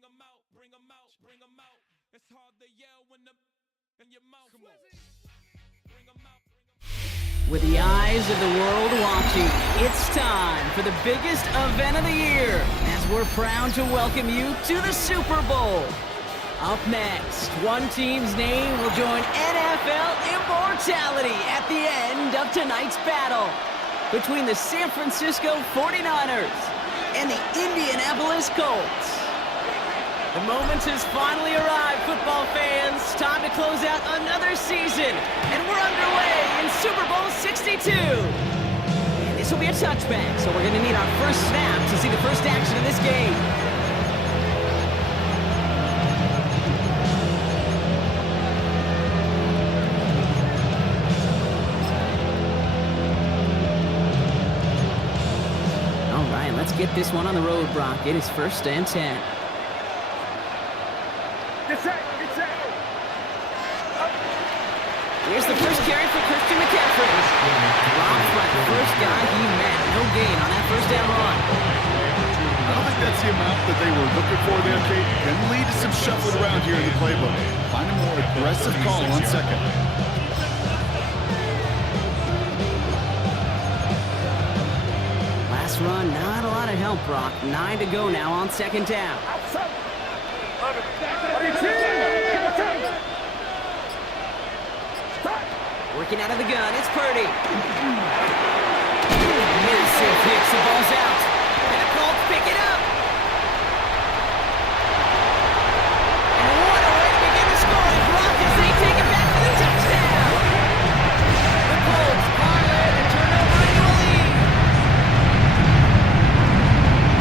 bring 'em out, bring 'em out. It's hard to yell when the in your mouth. Come on. Bring 'em out. With the eyes of the world watching, it's time for the biggest event of the year as we're proud to welcome you to the Super Bowl. Up next, one team's name will join NFL immortality at the end of tonight's battle between the San Francisco 49ers and the Indianapolis Colts. The moment has finally arrived, football fans. Time to close out another season, and we're underway in Super Bowl 62. And this will be a touchback, so we're going to need our first snap to see the first action of this game. All right, let's get this one on the road, Brock. It is 1st and 10. Here's the first carry for Christian McCaffrey. Dropped by the first guy he met. No gain on that first down run. I don't think that's the amount that they were looking for there, Kate. Can lead to some shuffling around here in the playbook. Find a more aggressive call on second. Last run, not a lot of help, Brock. 9 to go now on 2nd down. Working out of the gun, it's Purdy. Massive hits, the ball's out. And the Colts pick it up. And what a way to begin the scoring, Brock, as they take it back for the touchdown. The Colts parlay the turnover into a lead.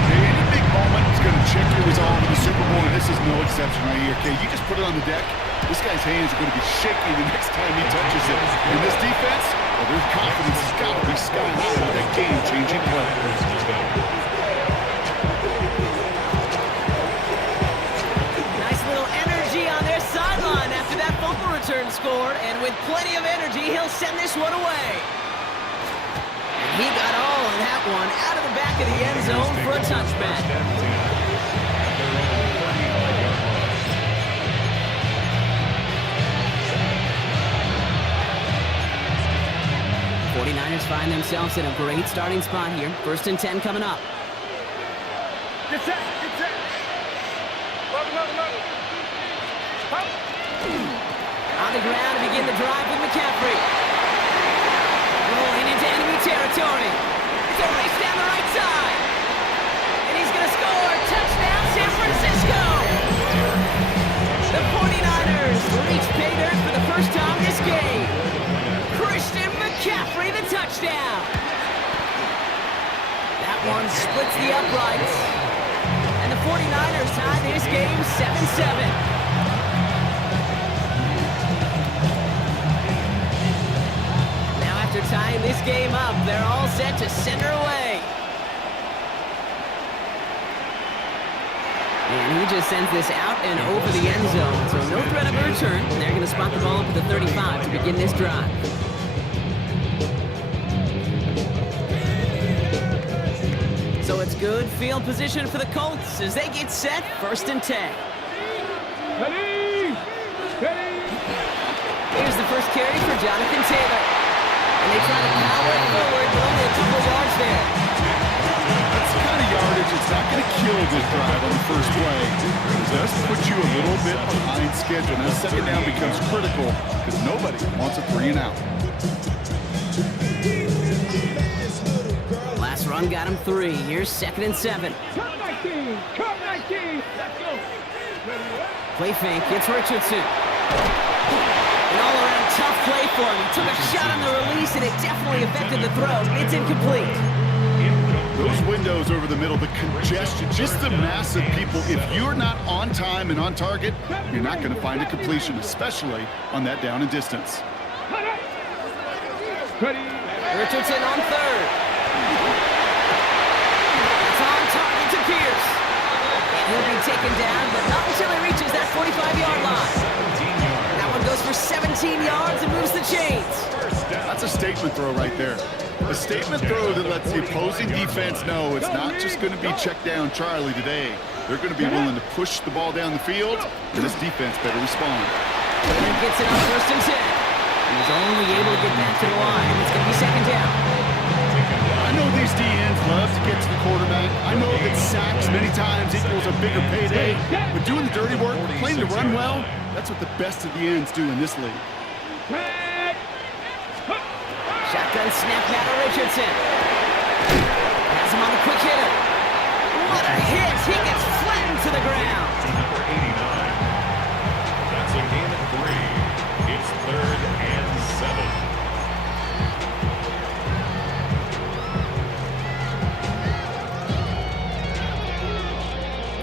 Hey, any big moment is going to check your resolve in the Super Bowl, and this is no exception right here, Kate. You just put it on the deck. This guy's hands are going to be shaking the next time he touches it. And this defense, well, their confidence has got to be sky high with that game-changing play. Nice little energy on their sideline after that football return scored. And with plenty of energy, he'll send this one away. And he got all of that one out of the back of the end zone for a touchback. 49ers find themselves in a great starting spot here. 1st and 10 coming up. Get set, get set. On the ground to begin the drive with McCaffrey. Rolling into enemy territory. It's a race down the right side. And he's going to score. Touchdown, San Francisco. The 49ers reach pay dirt for the first time this game. Christian McCaffrey, the touchdown. That one splits the uprights. And the 49ers tie this game 7-7. Now after tying this game up, they're all set to send her away. And he just sends this out and over the end zone. So no threat of a return. They're going to spot the ball up at the 35 to begin this drive. So it's good field position for the Colts as they get set. 1st and 10. Ready! Ready! Here's the first carry for Jonathan Taylor. And they try to power it forward, but only a couple yards there. That's the kind of yardage that's not going to kill this drive on the first play. It does put you a little bit behind schedule. Now 2nd down becomes critical because nobody wants a 3 and out. Last run got him 3. Here's 2nd and 7. Come 19! Come 19! Let's go! Play fake, it's Richardson. An all-around tough play for him. He took a shot on the release, and it definitely affected the throw. It's incomplete. Those windows over the middle, the congestion, just the mass of people. If you're not on time and on target, you're not going to find a completion, especially on that down and distance. Ready! Richardson on 3rd. It's on target to Pierce. And he'll be taken down, but not until he reaches that 45-yard line. That one goes for 17 yards and moves the chains. That's a statement throw right there. A statement throw that lets the opposing defense know it's not just going to be check down Charlie today. They're going to be willing to push the ball down the field, and this defense better respond. Taylor gets it on 1st and 10. He was only able to get back to the line. It's going to be 2nd down. I know these DNs love to get to the quarterback. I know that sacks many times equals a bigger payday, but doing the dirty work, playing to run well, that's what the best of the ends do in this league. Shotgun snap now to Richardson. Has him on the quick hitter. What a hit! He gets flattened to the ground. Number 89. That's a gain of 3. It's 3rd and 7.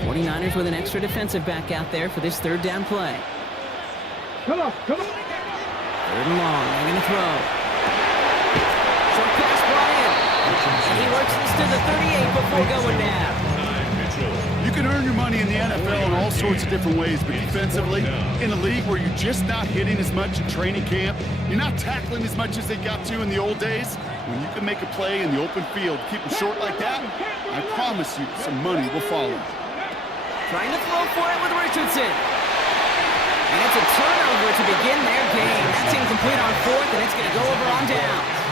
49ers with an extra defensive back out there for this 3rd down play. Come on. 3rd and long. They're going to throw. Short pass brought in. And he works this to the 38 before going down. You can earn your money in the NFL in all sorts of different ways, but defensively, in a league where you're just not hitting as much in training camp, you're not tackling as much as they got to in the old days, when you can make a play in the open field, keep them short like that, I promise you some money will follow. Trying to throw for it with Richardson. And it's a turnover to begin their game. That's incomplete on 4th, and it's going to go over on downs.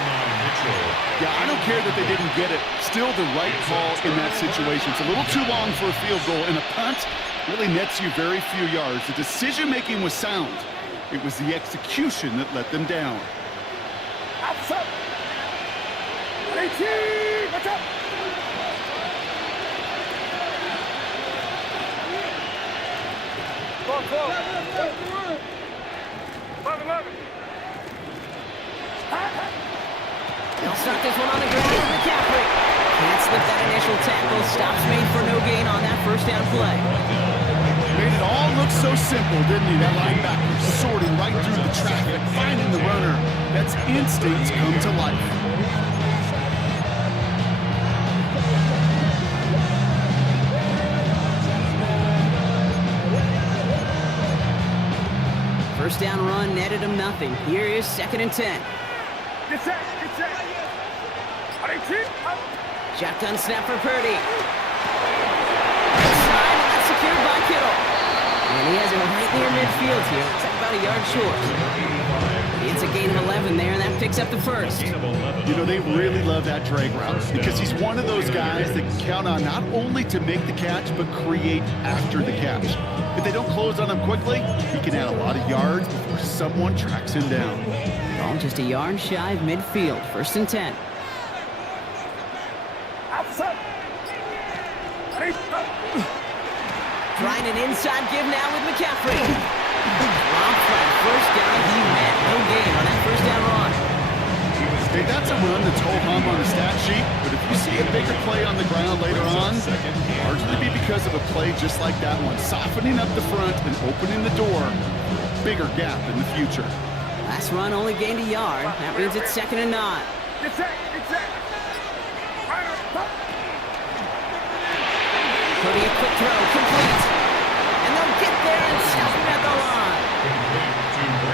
Yeah, I don't care that they didn't get it. Still the right call in that situation. It's a little too long for a field goal, and a punt really nets you very few yards. The decision-making was sound. It was the execution that let them down. Outside. 18. Watch out. Go. 11. They'll start this one on the ground with McCaffrey. Can't slip that initial tackle. Stops made for no gain on that 1st down play. Made it all look so simple, didn't he? That linebacker sorting right through the traffic, finding the runner. That's instincts come to life. First down run netted him nothing. Here is 2nd and 10. Get set. 18. Shotgun snap for Purdy. Inside, and that's secured by Kittle. And he has him right near midfield here. It's about a yard short. It's a gain of 11 there, and that picks up the 1st. You know, they really love that drag route because he's one of those guys that can count on not only to make the catch, but create after the catch. If they don't close on him quickly, he can add a lot of yards before someone tracks him down. Ball just a yard shy of midfield. 1st and 10. Outside. Trying an inside give now with McCaffrey. Rob for the 1st down. He met no gain on that 1st down run. Hey, that's a run that's ho-hum on the stat sheet, but if you see a bigger play on the ground later on, largely be because of a play just like that one, softening up the front and opening the door for a bigger gap in the future. Last run only gained a yard. That means it's 2nd and 9. Get set. Putting a quick throw, complete. And they'll get there and stop him at the line.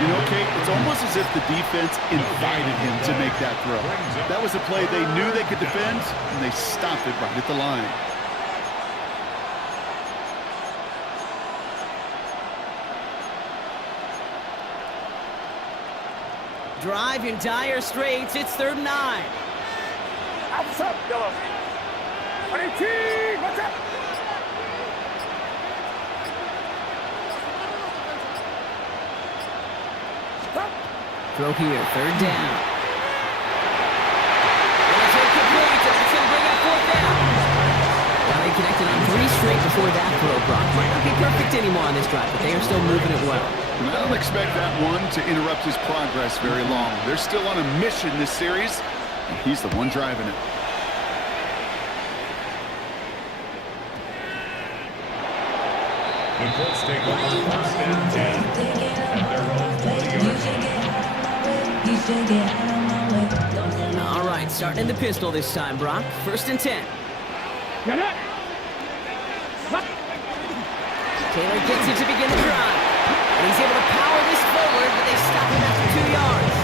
You know, Kate, it's almost as if the defense invited him to make that throw. That was a play they knew they could defend, and they stopped it right at the line. Drive in dire straits. It's 3rd and 9. Outside. Yellow. 18. Watch out. Throw here, 3rd down. And it's incomplete, and that's going to bring up 4th down. Well, they connected on 3 straight before that throw, Brock. Might not be perfect anymore on this drive, but they are still moving it well. And I don't expect that one to interrupt his progress very long. They're still on a mission this series, and he's the one driving it. The Colts take over 1st and 10 at their own 20-yard line. All right, starting in the pistol this time, Brock. 1st and 10. Get it. Taylor gets it to begin the drive. And he's able to power this forward, but they stop him after 2 yards.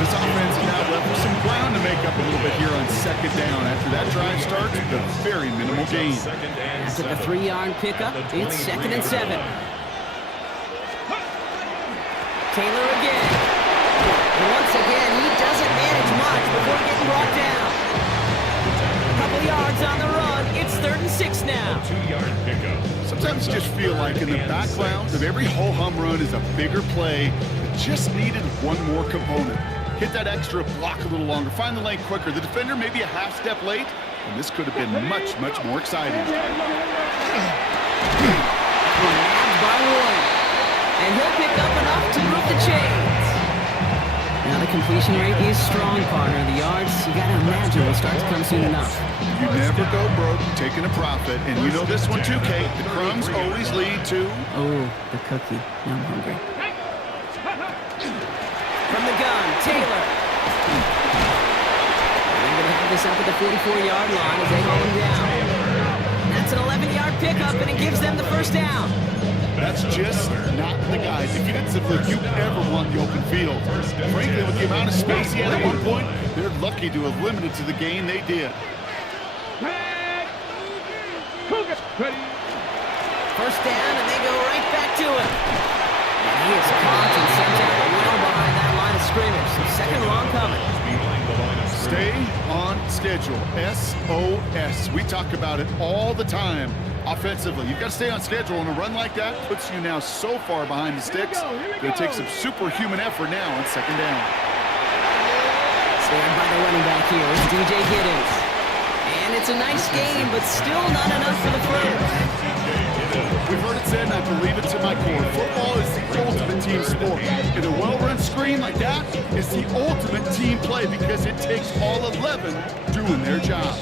This offense is now left with some ground to make up a little bit here on second down. After that drive starts, with a very minimal gain. After the 3-yard pickup, it's 2nd and 7. Taylor again. And once again, he doesn't manage much before getting brought down. A couple yards on the run. It's 3rd and 6 now. 2-yard pickup. Sometimes you just feel like in the background of every ho-hum run is a bigger play that just needed one more component. Hit that extra block a little longer. Find the lane quicker. The defender may be a half step late, and this could have been much, much more exciting. Nabbed by one. And he'll pick up enough to move the chains. Now the completion rate is strong, partner. The yards, you gotta imagine, will start to come soon enough. You never go broke taking a profit, and you know this one too, Kate. The crumbs always lead to... Oh, the cookie. Now I'm hungry. From the gun, Taylor. And they're gonna have this up at the 44-yard line as they hold him down. That's an 11-yard pickup, and it gives them the first down. That's just not the guy defensively you ever want the open field. Frankly, with the amount of space he had at one point, they're lucky to have limited to the gain they did. First down, and they go right back to him. And he is caught and sent out well behind that line of scrimmage. So second long coming. Stay on schedule. SOS. We talk about it all the time. Offensively, you've got to stay on schedule, and a run like that puts you now so far behind the sticks. Going to take some superhuman effort now on second down. Stand by the running back here. It's DJ Giddens. And it's a nice game, but still not enough for the first. We've heard it said, and I believe it to my core. Football is the ultimate team sport. And a well-run screen like that is the ultimate team play because it takes all 11 doing their job.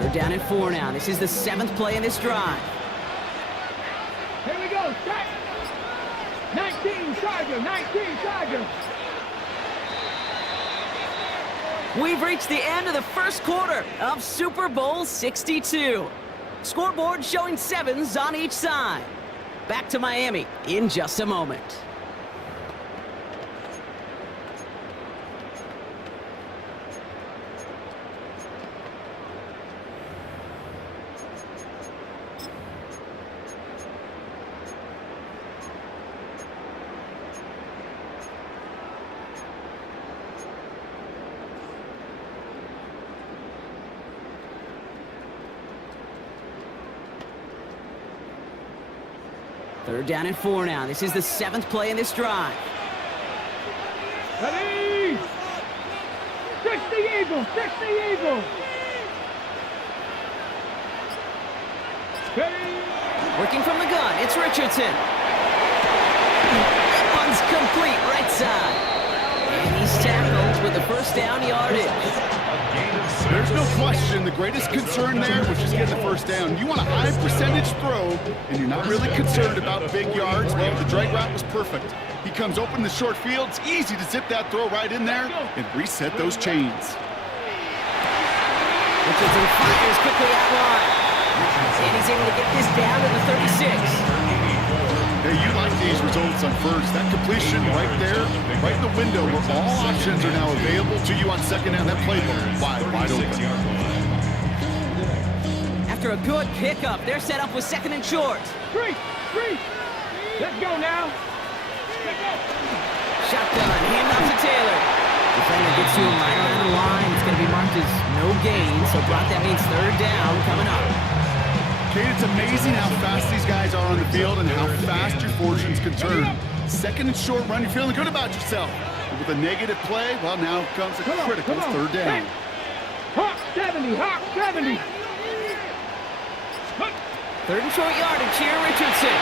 They're down at 4 now. This is the 7th play in this drive. Here we go. Start. 19 Charger. 19 Charger. We've reached the end of the first quarter of Super Bowl 62. Scoreboard showing 7s on each side. Back to Miami in just a moment. They're down at 4 now. This is the 7th play in this drive. Ready? 60 Eagles. 60 Eagles. Ready? Working from the gun, it's Richardson. That one's complete, right side. And he's tackled with the first down yardage. There's no question the greatest concern there was just getting the first down. You want a high percentage throw, and you're not really concerned about big yards. Well, the drag route was perfect. He comes open in the short field. It's easy to zip that throw right in there and reset those chains. Richardson fires quickly out wide. And he's able to get this down to the 36. Hey, you like these results on first. That completion right there, right in the window where all options are now available to you on second down. That playbook wide open. After a good pickup, they're set up with 2nd and short. Three. Let's go now. Let's go. Shotgun, hand off to Taylor. Defender gets to him right around the line. It's going to be marked as no gain, so Brock, that means 3rd down coming up. Kate, it's amazing how fast these guys are on the field and how fast your fortunes can turn. 2nd and short run, you're feeling good about yourself. But with a negative play, well, now comes a critical 3rd down. Hawk 70, Hawk 70. 3rd and short yardage here, Richardson.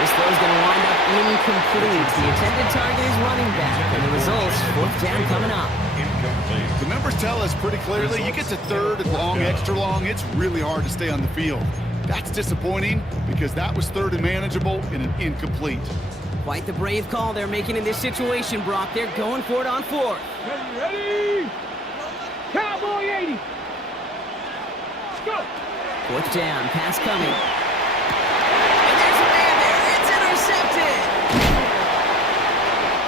This throw's going to wind up incomplete. The intended target is running back, and the results, 4th down coming up. The numbers tell us pretty clearly, you get to 3rd and long, extra long, it's really hard to stay on the field. That's disappointing because that was 3rd and manageable and an incomplete. Quite the brave call they're making in this situation, Brock. They're going for it on 4th. Ready? Cowboy 80. Go. 4th down, pass coming. And there's a man there. It's intercepted.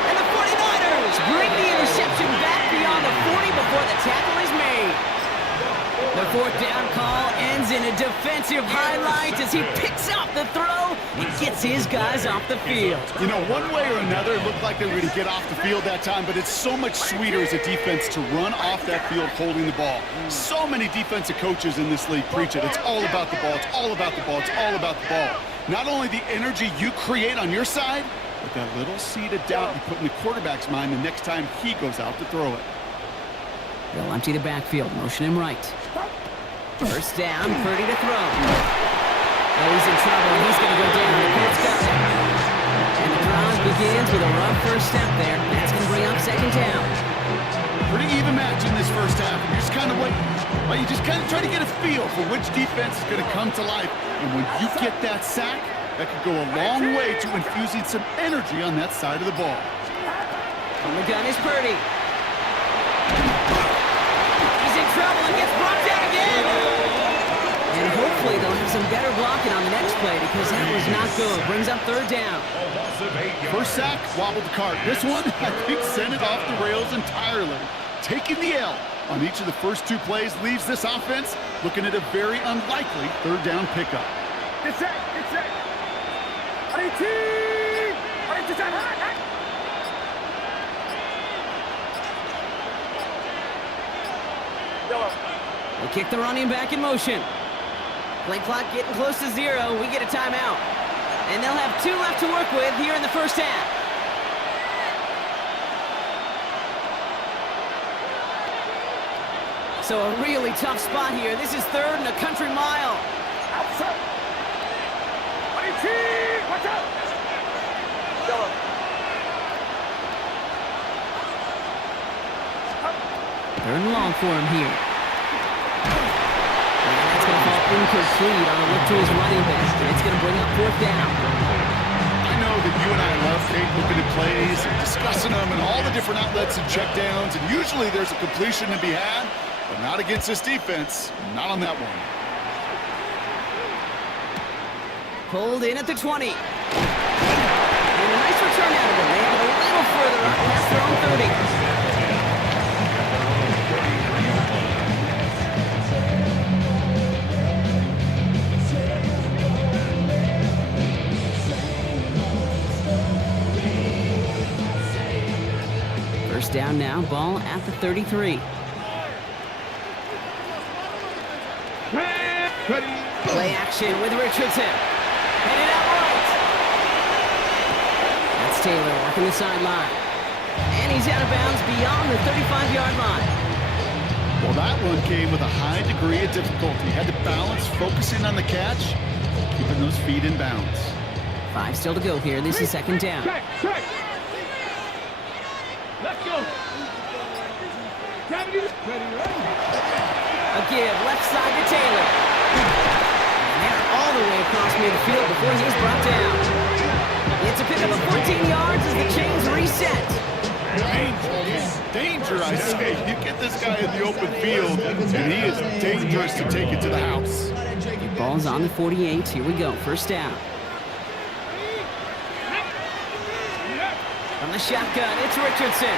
And the 49ers in a defensive highlight as he picks out the throw and gets his guys off the field. You know, one way or another, it looked like they were going to get off the field that time, but it's so much sweeter as a defense to run off that field holding the ball. So many defensive coaches in this league preach it. It's all about the ball. It's all about the ball. It's all about the ball. Not only the energy you create on your side, but that little seed of doubt you put in the quarterback's mind the next time he goes out to throw it. They'll empty the backfield, motion him right. First down, Purdy to throw. Oh, he's in trouble. He's going to go down. The Colts got him. And the drive begins with a rough first step there. That's going to bring up second down. Pretty even match in this first half. You just kind of wait. Well, you just kind of try to get a feel for which defense is going to come to life. And when you get that sack, that could go a long way to infusing some energy on that side of the ball. On the gun is Purdy. He's in trouble and gets brought down again. And hopefully they'll have some better blocking on the next play because that was not good. Brings up third down. First sack, wobbled the cart. This one, I think, sent it off the rails entirely. Taking the L on each of the first two plays leaves this offense looking at a very unlikely third down pickup. It's set. They kick the running back in motion. Play clock getting close to 0. We get a timeout. And they'll have 2 left to work with here in the first half. So a really tough spot here. This is third and a country mile. Outside. Watch out. Third and long for him here. And that's going to fall incomplete on a look to his running back. And it's going to bring up fourth down. I know that you and I love looking at plays and discussing them and all the different outlets and checkdowns. And usually there's a completion to be had, but not against this defense. Not on that one. Pulled in at the 20. And a nice return out of it. They have it a little further up past their own 30. First down now, ball at the 33. Play action with Richardson. Headed out right. That's Taylor working the sideline. And he's out of bounds beyond the 35-yard line. Well, that one came with a high degree of difficulty. Had to balance, focusing on the catch, keeping those feet in bounds. 5 still to go here. This is second down. Check. Let's go. A give left side to Taylor. And they're all the way across midfield before he's brought down. It's a pickup of 14 yards as the chains reset. Danger, I say. You get this guy in the open field, and he is dangerous to take it to the house. Ball's on the 48. Here we go. First down. From the shotgun, it's Richardson.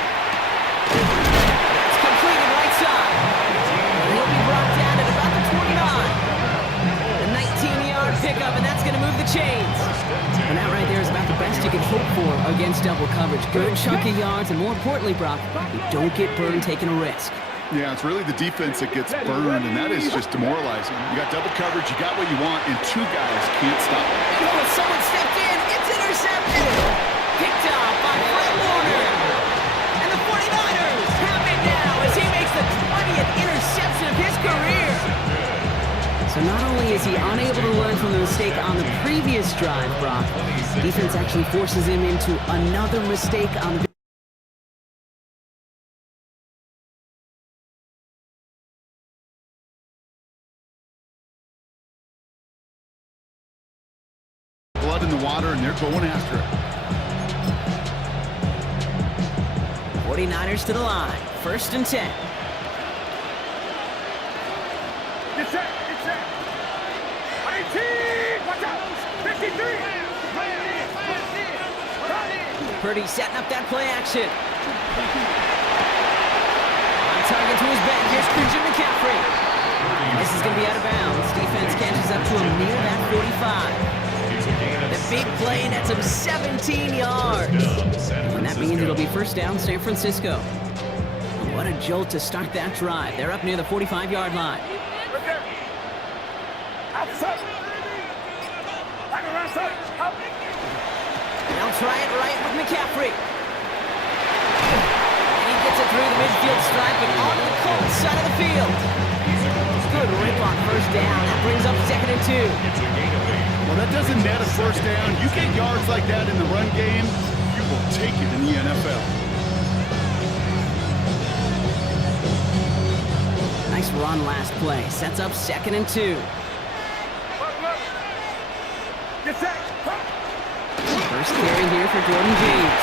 It's completed right side. And he'll be brought down at about the 29. A 19-yard pickup, and that's going to move the chains. And that right there is about the best you can hope for against double coverage. Good chunk of yards, and more importantly, Brock, you don't get burned taking a risk. Yeah, it's really the defense that gets burned, and that is just demoralizing. You got double coverage, you got what you want, and 2 guys can't stop it. Oh, someone stepped in. It's intercepted. Picked off by Fred Warner. And the 49ers have it now as he makes the 20th interception of his career. So not only is he unable to learn from the mistake on the previous drive, Brock, defense actually forces him into another mistake on the blood in the water, and they're going after it. 49ers to the line. First and 10. It's set. 18. Watch out. 53. Purdy setting up that play action. On target to his back. Here's Christian McCaffrey. And this is going to be out of bounds. Defense catches up to him near that 45. The big play nets him 17 yards. And that means it'll be first down San Francisco. What a jolt to start that drive. They're up near the 45-yard line. They'll try it right with McCaffrey. And he gets it through the midfield stripe and onto the Colts side of the field. Good rip on first down. That brings up 2nd and 2. Well, that doesn't net a first down. You get yards like that in the run game, you will take it in the NFL. Nice run last play. Sets up 2nd and 2. First carry here for Jordan James.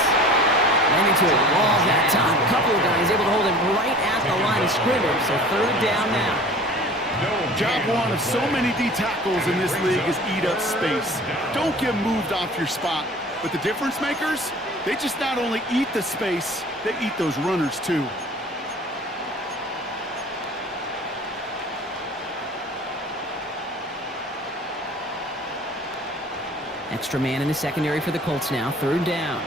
Ran into a wall that time. A couple of guys able to hold him right at the line of scrimmage. So 3rd down now. Job one of so many D tackles in this league is eat up space. Don't get moved off your spot. But the difference makers, they just not only eat the space, they eat those runners too. Extra man in the secondary for the Colts now. 3rd down.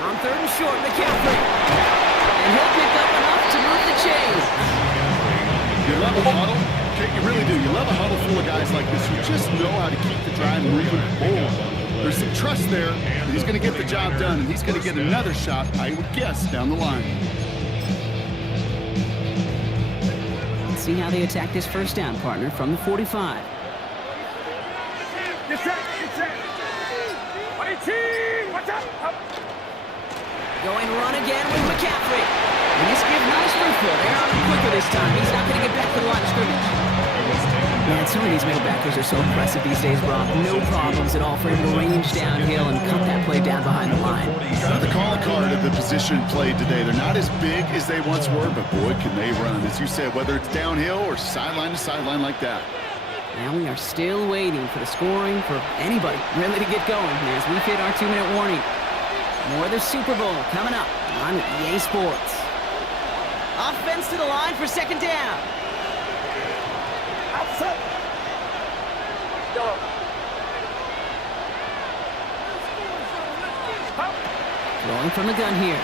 On 3rd and short, McCaffrey. And he'll pick up enough to move the chains. You love a huddle? Okay, you really do. You love a huddle full of guys like this who just know how to keep the drive moving forward. There's some trust there that he's going to get the job done, and he's going to get another shot, I would guess, down the line. Let's see how they attack this first down, partner, from the 45. Going run again with McCaffrey. And this gives nice fruitful. They're on him quicker this time. He's not going to get back to the line of scrimmage. Man, some of these middle backers are so impressive these days, Brock. No problems at all for him to range downhill and cut that play down behind the line. Kind of the calling card of the position played today. They're not as big as they once were, but boy, can they run. As you said, whether it's downhill or sideline to sideline like that. Now we are still waiting for the scoring for anybody really to get going as we hit our 2-minute warning. More of the Super Bowl coming up on EA Sports. Offense to the line for 2nd down. Throwing from the gun here.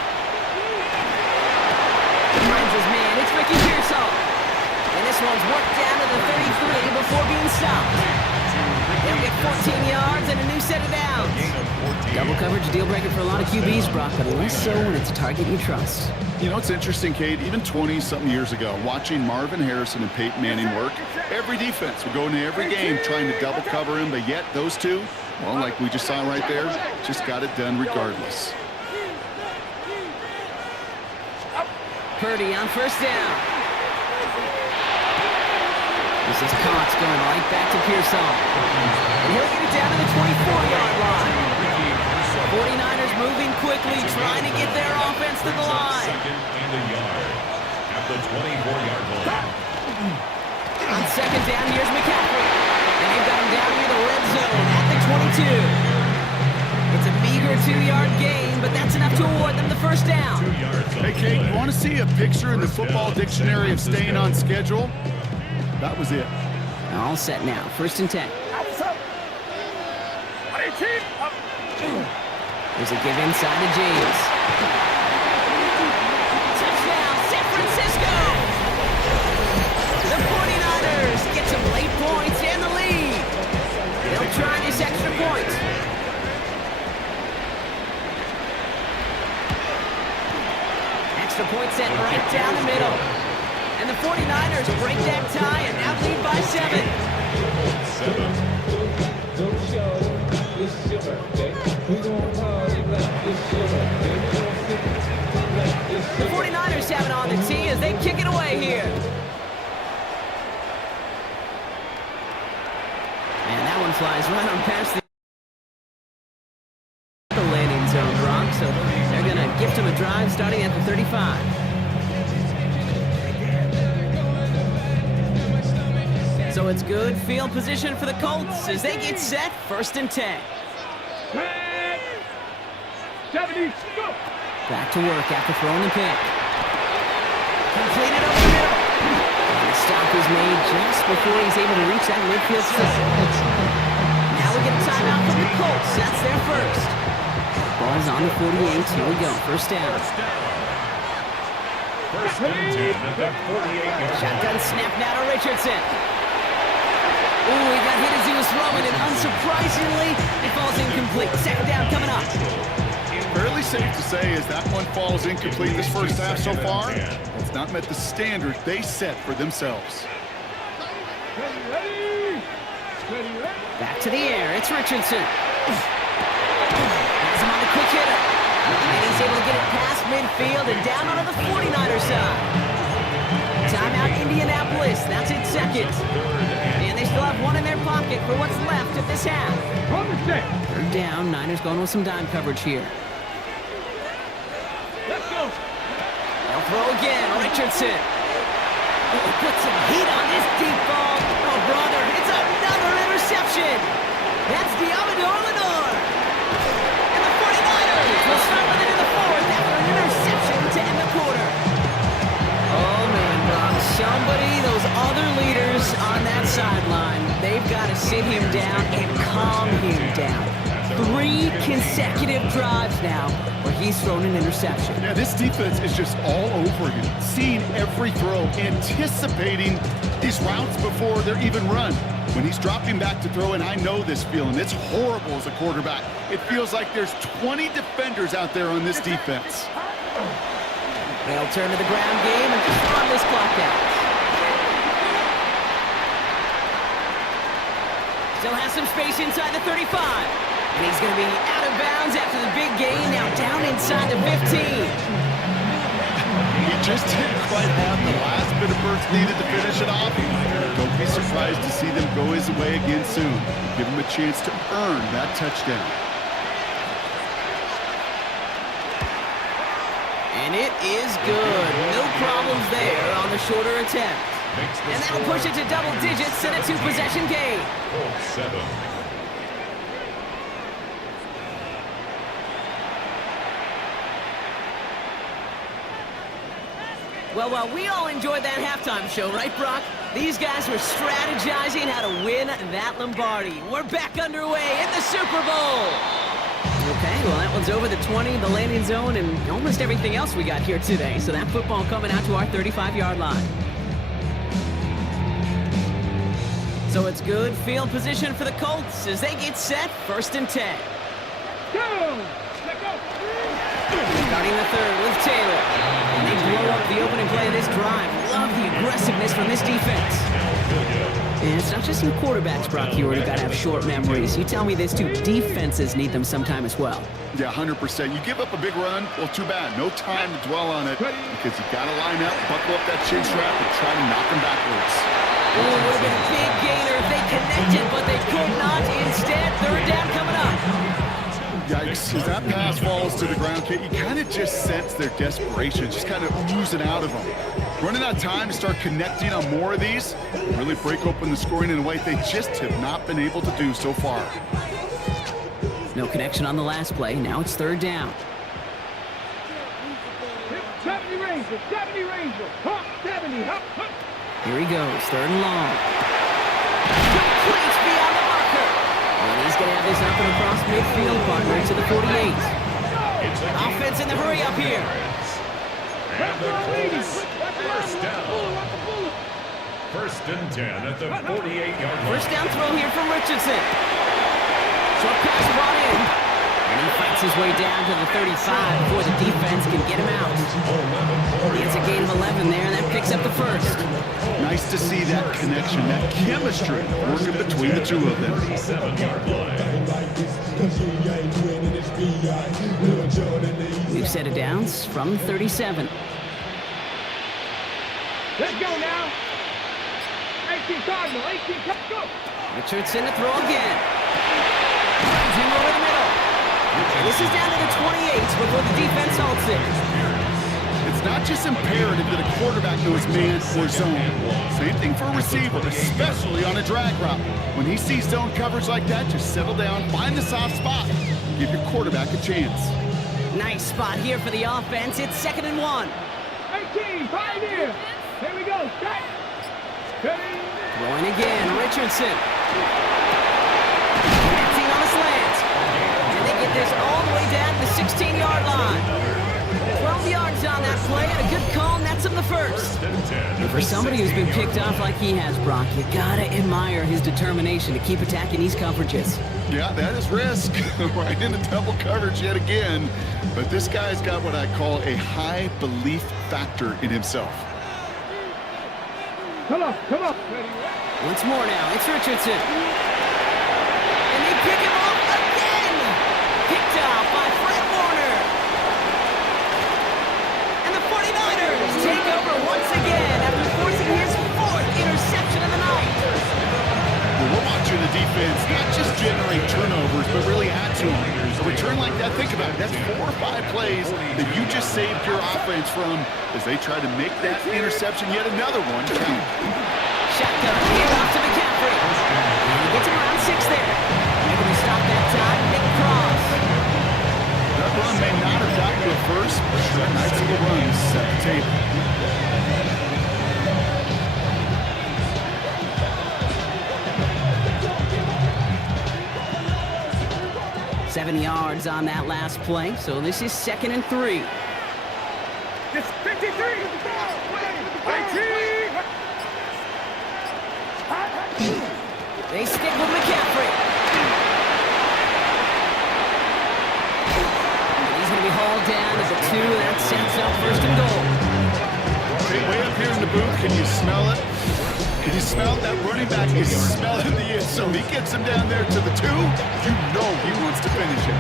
Finds his man. It's Ricky Pearsall. And this one's worked down to the 33 before being stopped. They'll get 14 yards and a new set of downs. Double coverage deal breaker for a lot of QBs, Brock, but less so when it's a target you trust. You know, it's interesting, Kate, even 20-something years ago, watching Marvin Harrison and Peyton Manning work, every defense would go into every game trying to double cover him, but yet those two, well, like we just saw right there, just got it done regardless. Purdy on first down. This is Cox going right back to Pearsall. And he'll get it down to the 24-yard line. 49ers moving quickly, trying to get their offense to the line. 2nd and a yard at the 24-yard line. On 2nd down, here's McCaffrey. And they've got him down near the red zone at the 22. It's a meager 2-yard gain, but that's enough to award them the first down. Hey, Kate, you want to see a picture in the football dictionary of staying on schedule? That was it. All set now. 1st and 10. There's a give inside to James. Touchdown, San Francisco! The 49ers get some late points and the lead. They'll try this extra point. Extra point set right down the middle. And the 49ers break that tie and now lead by 7. The 49ers have it on the tee as they kick it away here. And that one flies right on past the landing zone, Brock. So they're going to gift him a drive starting at the 35. So it's good field position for the Colts as they get set 1st and 10. 70, go! Back to work after throwing the pick. Completed over the middle. And the stop is made just before he's able to reach that midfield strike. Now we get a timeout from the Colts. That's their first. Ball's on the 48. Here we go. First down. First and 10 at the 48-yard Shotgun snap now to Richardson. Ooh, he got hit as he was throwing, and unsurprisingly, it falls incomplete. Second down coming up. Fairly safe to say as that one falls incomplete this first half so far. It's not met the standard they set for themselves. Ready? Back to the air. It's Richardson. Has him on the quick hitter. And he's able to get it past midfield and down onto the 49er side. Timeout Indianapolis. That's its second. And they still have one in their pocket for what's left of this half. Third down. Niners going with some dime coverage here. Let's go. They'll throw again. Richardson. Put some heat on this deep ball. Oh, brother. It's another interception. That's Diamador Lenore. And the 49ers will start with it in the fourth after an interception to end the quarter. Oh, man, Brock. Somebody, those other leaders on that sideline, they've got to sit him down and calm him down. 3 consecutive drives now where he's thrown an interception. Yeah, this defense is just all over him, seeing every throw, anticipating these routes before they're even run. When he's dropping back to throw, and I know this feeling, it's horrible as a quarterback. It feels like there's 20 defenders out there on this defense. They'll turn to the ground game and just run this clock out. Still has some space inside the 35. And he's going to be out of bounds after the big gain, now down inside the 15. He just didn't quite have the last bit of burst needed to finish it off. Don't be surprised to see them go his way again soon. Give him a chance to earn that touchdown. And it is good. No problems there on the shorter attempt. And that'll push it to double digits and a 2-possession game. Colts 7. Well, we all enjoyed that halftime show, right, Brock? These guys were strategizing how to win that Lombardi. We're back underway in the Super Bowl. Okay, well, that one's over the 20, the landing zone, and almost everything else we got here today. So that football coming out to our 35-yard line. So it's good field position for the Colts as they get set, 1st and 10. Go! Let go! Starting the third with Taylor. And they blow up the opening play of this drive. Love the aggressiveness from this defense. And it's not just your quarterbacks, Brock. You already got to have short memories. You tell me this too. Defenses need them sometime as well. Yeah, 100%. You give up a big run, well, too bad. No time to dwell on it because you got to line up, buckle up that chin strap, and try to knock them backwards. Oh, it would have been a big gainer if they connected, but they could not. Instead, third down coming up. Yikes. As that pass falls to the ground, Kate, you kind of just sense their desperation, just kind of oozing out of them. Running out of time to start connecting on more of these, really break open the scoring in a way they just have not been able to do so far. No connection on the last play. Now it's third down. 70 Ranger, 70 Ranger, hop, 70, hop, hop. Here he goes, third and long. Completes beyond the marker. And he's going to have this up and across midfield, partner to the 48. Offense in the hurry up here. And the Colts, first down. 1st and 10 at the 48-yard line. First down throw here from Richardson. Short pass brought in. And he fights his way down to the 35 before the defense can get him out. It's a gain of 11 there, and that picks up the first. Nice to see that connection, that chemistry working between the two of them. 7-yard line. We've set it downs from 37. Let's go now. 18 Cardinal, 18 go. Richardson to throw again. Runs him over the middle. And this is down to the 28 before the defense halts it. It's not just imperative that a quarterback knows man or zone. Same thing for a receiver, especially on a drag route. When he sees zone coverage like that, just settle down, find the soft spot. Give your quarterback a chance. Nice spot here for the offense. It's 2nd and 1. 18, pioneer. Here we go. Set. Ready. Throwing again, Richardson. Connecting on the slant. And they get this all the way down to the 16-yard line. 12 yards on that play, and a good call nets him the first. And for somebody who's been picked off like he has, Brock, you gotta admire his determination to keep attacking these coverages. Yeah, that is risk. Right into double coverage yet again. But this guy's got what I call a high belief factor in himself. Come on, come on. Once more now, it's Richardson. And they pick him off again! Picked off by Fred Warner. And the 49ers take over once again after forcing his 4th interception of the night. Well, we're watching the defense not just generate turnovers, but really add to them. A return like that, think about it, that's 4 or 5 plays that you just saved your offense from as they try to make that interception yet another one count. Shotgun, here off to McCaffrey. And he gets him around 6 there. Able to stop that time, Nick Cross. That run may not have gotten to a first, but that nice little run set the table. 7 yards on that last play, so this is 2nd and 3. It's 53. 19. They stick with McCaffrey. And he's going to be hauled down at the 2. That sets up 1st and goal. Okay, way up here in the booth, can you smell it? Can you smell that running back is smelling the end zone? He gets him down there to the 2. You know he wants to finish it.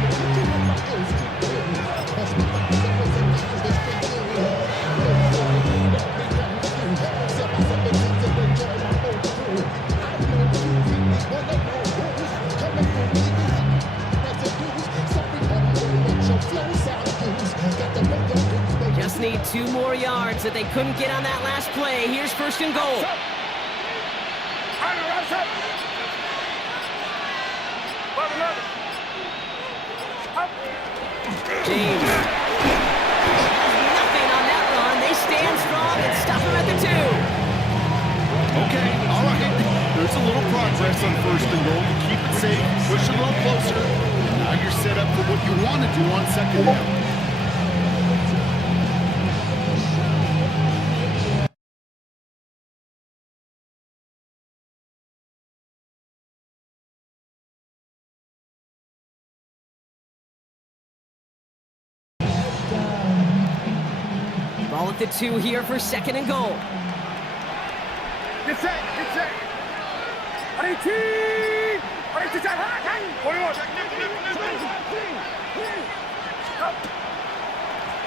Just need 2 more yards that they couldn't get on that last play. Here's 1st and goal. James. Nothing on that run. They stand strong and stop him at the 2. Okay, all right. There's a little progress on 1st and goal. You keep it safe, push a little closer. Now you're set up for what you want to do on 2nd down. Ball at the 2 here for 2nd and goal. Get set, get set. 18.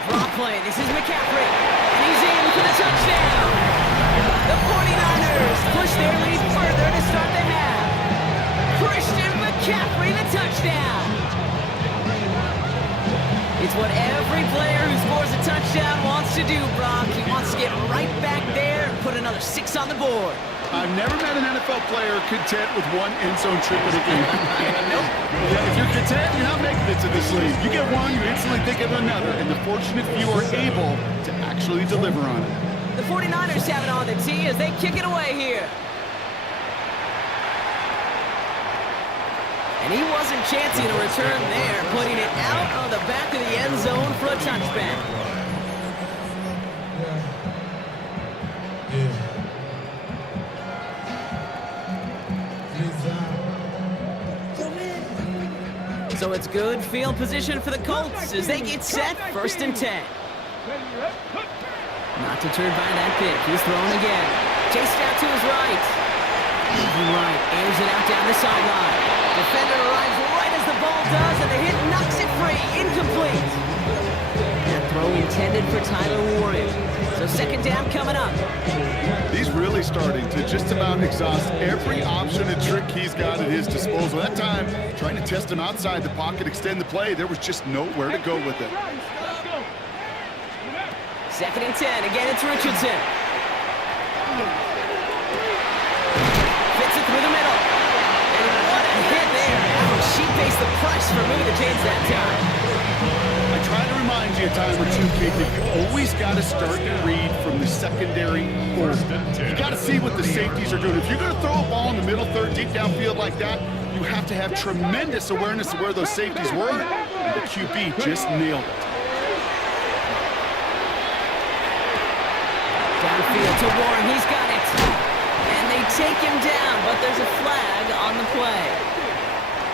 Draw play. This is McCaffrey. And he's in for the touchdown. The 49ers push their lead further to start the half. Christian McCaffrey, the touchdown. It's what every player who scores a touchdown wants to do, Brock. He wants to get right back there and put another 6 on the board. I've never met an NFL player content with 1 end zone trip in a game. Nope. Yeah, if you're content, you're not making it to this league. You get one, you instantly think of another, and the fortunate few are able to actually deliver on it. The 49ers have it on the tee as they kick it away here. And he wasn't chancing a return there, putting it out on the back of the end zone for a touchback. So it's good field position for the Colts as they get set, 1st and 10. Not deterred by that pick. He's throwing again. Chased out to his right. Moving right, airs it out down the sideline. Defender arrives right as the ball does, and the hit knocks it free. Incomplete. That throw intended for Tyler Warren. So 2nd down coming up. He's really starting to just about exhaust every option and trick he's got at his disposal. That time, trying to test him outside the pocket, extend the play, there was just nowhere to go with it. 2nd and 10. Again, it's Richardson. Fits it through the middle. And what a hit there. Ouch, she faced the price for moving the chains that time. I tried try to remind you a time or two, Kate, that you always got to start to read from the secondary forward. You got to see what the safeties are doing. If you're going to throw a ball in the middle third, deep downfield like that, you have to have tremendous awareness of where those safeties were, and the QB just nailed it. Downfield to Warren, he's got it. And they take him down, but there's a flag on the play.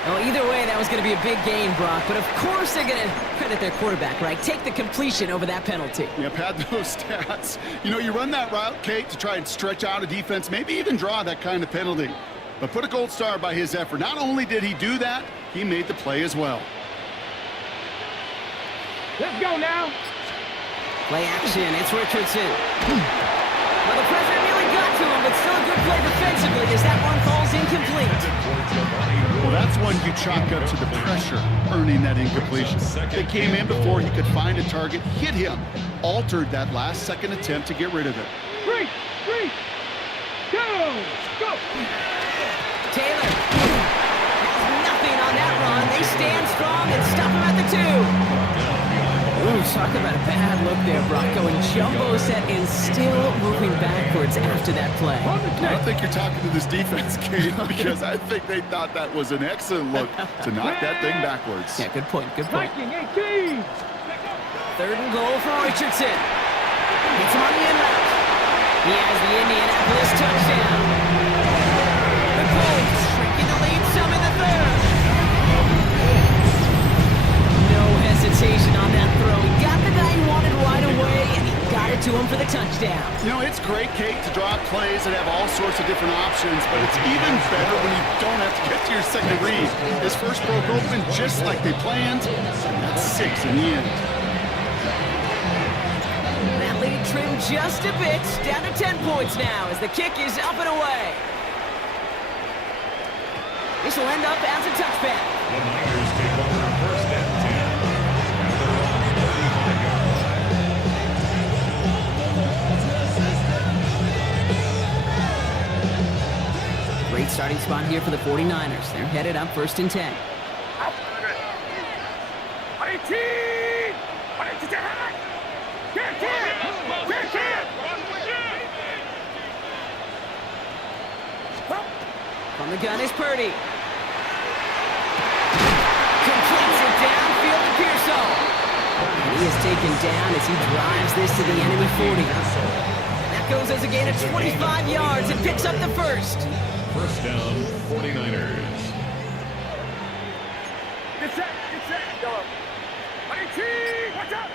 Well, either way, that was going to be a big gain, Brock, but of course they're going to credit their quarterback, right? Take the completion over that penalty. Yep, had those stats. You know, you run that route, Kate, to try and stretch out a defense, maybe even draw that kind of penalty. But put a gold star by his effort. Not only did he do that, he made the play as well. Let's go now. Play action, it's Richardson. Well, the pressure nearly got to him, but still a good play defensively as that one falls incomplete. Well, that's one you chalk up to the pressure earning that incompletion. They came in before he could find a target, hit him, altered that last-second attempt to get rid of it. 3, 2, go! Taylor has nothing on that run. They stand strong and stop him at the 2. Ooh, talk about a bad look there, Brock. Going jumbo set and still moving backwards after that play. I don't think you're talking to this defense, Kate, because I think they thought that was an excellent look to knock that thing backwards. Yeah, good point, good point. 18. 3rd and goal for Richardson. It's on the in-route. He has the Indianapolis touchdown. The Colts shrinking the lead some in the 3rd. No hesitation on that throw. He got the guy he wanted right away, and he got it to him for the touchdown. You know, it's great, Kate, to draw plays and have all sorts of different options, but it's even better when you don't have to get to your second read. His first broke open just like they planned, and that's 6 in the end. That lead trimmed just a bit, down to 10 points now as the kick is up and away. This will end up as a touchback. The Niners take over 1st and 10. Great starting spot here for the 49ers. They're headed up 1st and 10. From the gun is Purdy. Completes it downfield to Pearsall. And he is taken down as he drives this to the enemy 40. That goes as a gain of 25 yards and picks up the 1st. 1st down, 49ers. Get set, go. 18, watch out!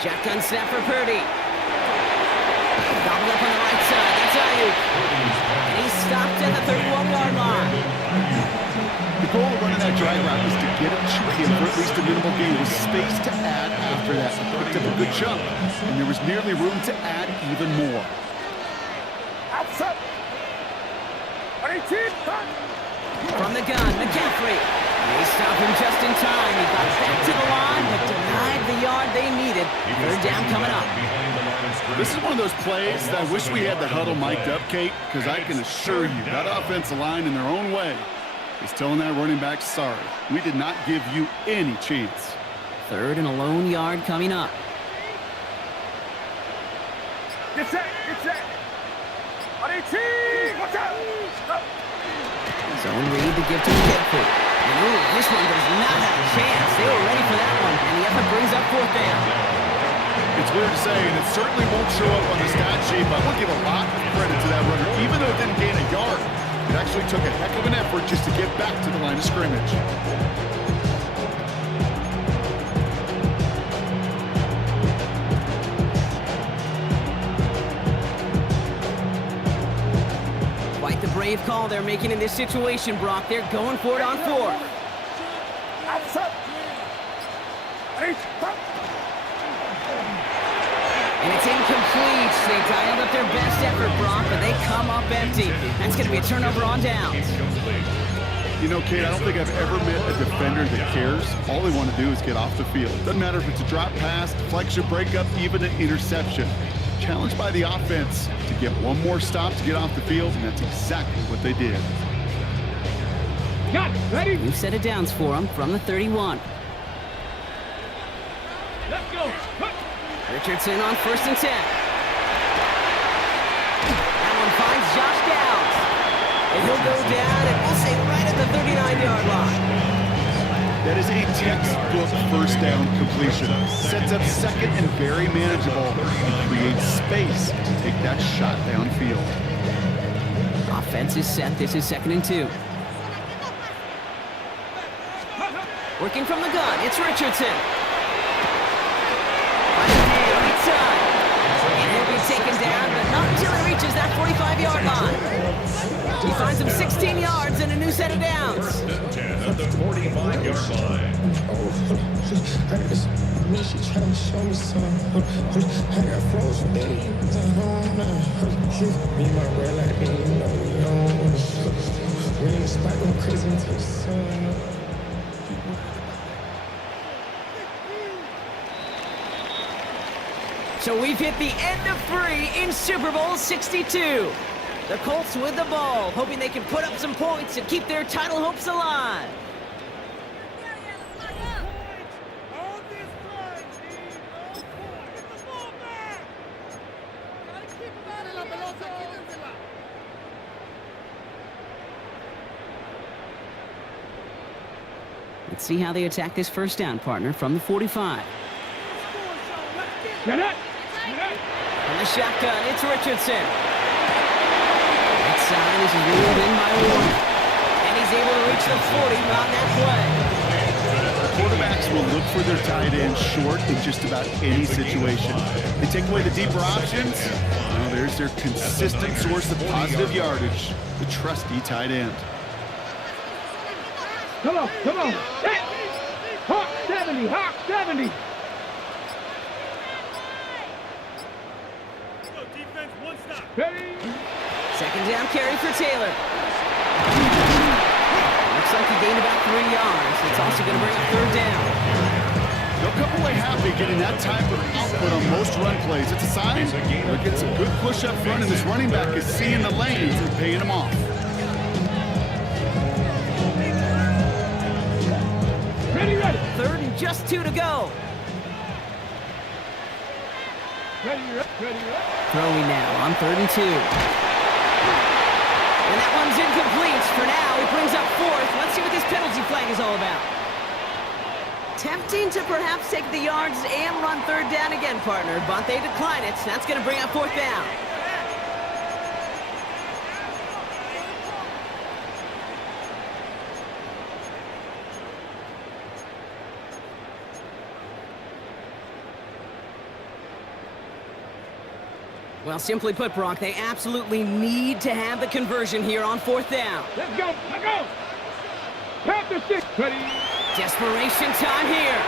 Shotgun snap for Purdy. Gobbled up on the right side. That's Ayuk. And he's stopped at the 31-yard line. The goal of running that drag route was to get it to him for at least a minimal gain. There was space to add after that. Picked up a good chunk, and there was nearly room to add even more. Outside. 18, From the gun, McCaffrey. They stop him just in time. He got back to the line, but denied the yard they needed. 3rd down coming up. This is one of those plays that I wish we had the huddle mic'd up, Kate, because I can assure you that offensive line in their own way is telling that running back, sorry, we did not give you any chance. 3rd and a lone yard coming up. Get set. 18, watch out! Zone read to give to McCaffrey. And ooh, this one does not have a chance. They were ready for that one, and the effort brings up 4th down. It's weird to say, and it certainly won't show up on the stat sheet, but I will give a lot of credit to that runner. Even though it didn't gain a yard, it actually took a heck of an effort just to get back to the line of scrimmage. Quite the brave call they're making in this situation, Brock. They're going for it on 4th. Outside. And it's incomplete. They dialed up their best effort, Brock, but they come up empty. That's going to be a turnover on downs. You know, Kate, I don't think I've ever met a defender that cares. All they want to do is get off the field. Doesn't matter if it's a drop pass, deflection, breakup, even an interception. Challenged by the offense to get one more stop to get off the field, and that's exactly what they did. Got it. Ready? New set of downs for him from the 31. Let's go. Richardson on 1st and 10. That one finds Josh Downs. And he'll go down, and we'll say right at the 39-yard line. That is a textbook first down completion. Sets up second and very manageable and creates space to take that shot downfield. Offense is set. This is 2nd and 2. Working from the gun, it's Richardson. Right side. And he'll be taken down, but not until he reaches that 45-yard line. He finds him 16 yards and a new set of downs. 10 at the 45-yard line. So we've hit the end of 3 in Super Bowl 62. The Colts with the ball, hoping they can put up some points and keep their title hopes alive. Let's see how they attack this first down, partner, from the 45. Get it. From the shotgun, it's Richardson. Right side, this is ruled in by Warren. And he's able to reach the 40 on that play. Quarterbacks will look for their tight end short in just about any situation. They take away the deeper options. Well, there's their consistent source of positive yardage, the trusty tight end. Come on. Hey. Hawk 70. Defense, one stop. Ready? 2nd down carry for Taylor. Looks like he gained about 3 yards. It's also going to bring up 3rd down. They'll come away happy getting that type of output on most run plays. It's a sign they're getting some good push up front, and this running back is seeing the lanes and paying them off. Ready. 3rd and just 2 to go. Ready. Throwing now on 3rd and 2. And that one's incomplete. For now, he brings up 4th. Let's see what this penalty flag is all about. Tempting to perhaps take the yards and run 3rd down again, partner, but they decline it. That's going to bring up 4th down. Well, simply put, Brock, they absolutely need to have the conversion here on 4th down. Let's go. Panther 6. Ready. Desperation time here.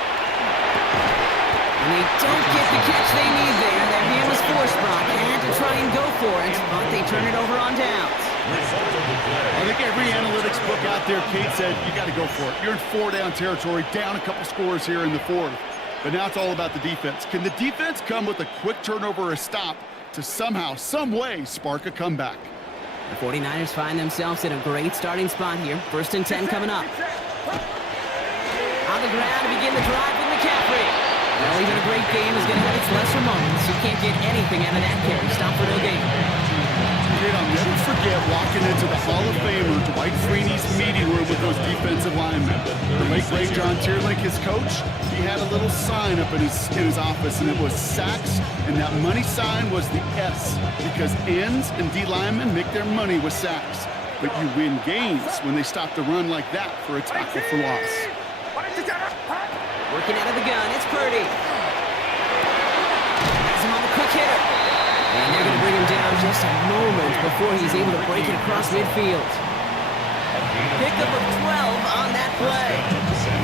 And they don't get the catch they need there. Their hand was forced, Brock. They had to try and go for it, but they turn it over on downs. I think every analytics book out there, Kate said, you got to go for it. You're in 4-down territory, down a couple scores here in the 4th. But now it's all about the defense. Can the defense come with a quick turnover or a stop to somehow, some way, spark a comeback? The 49ers find themselves in a great starting spot here. 1st and 10 coming up. On the ground to begin the drive with McCaffrey. Well, even a great game is going to have its lesser moments. You can't get anything out of that carry. Stop for no gain. I'll never forget walking into the Hall of Famer Dwight Freeney's meeting room with those defensive linemen. The late great John Tierlink, his coach, he had a little sign up in his office, and it was sacks, and that money sign was the S, because ends and D linemen make their money with sacks. But you win games when they stop the run like that for a tackle for loss. Working out of the gun, it's Purdy. Has him on the quick hitter. And they're going to bring him down just a moment before he's able to break it across midfield. Pickup of 12 on that play.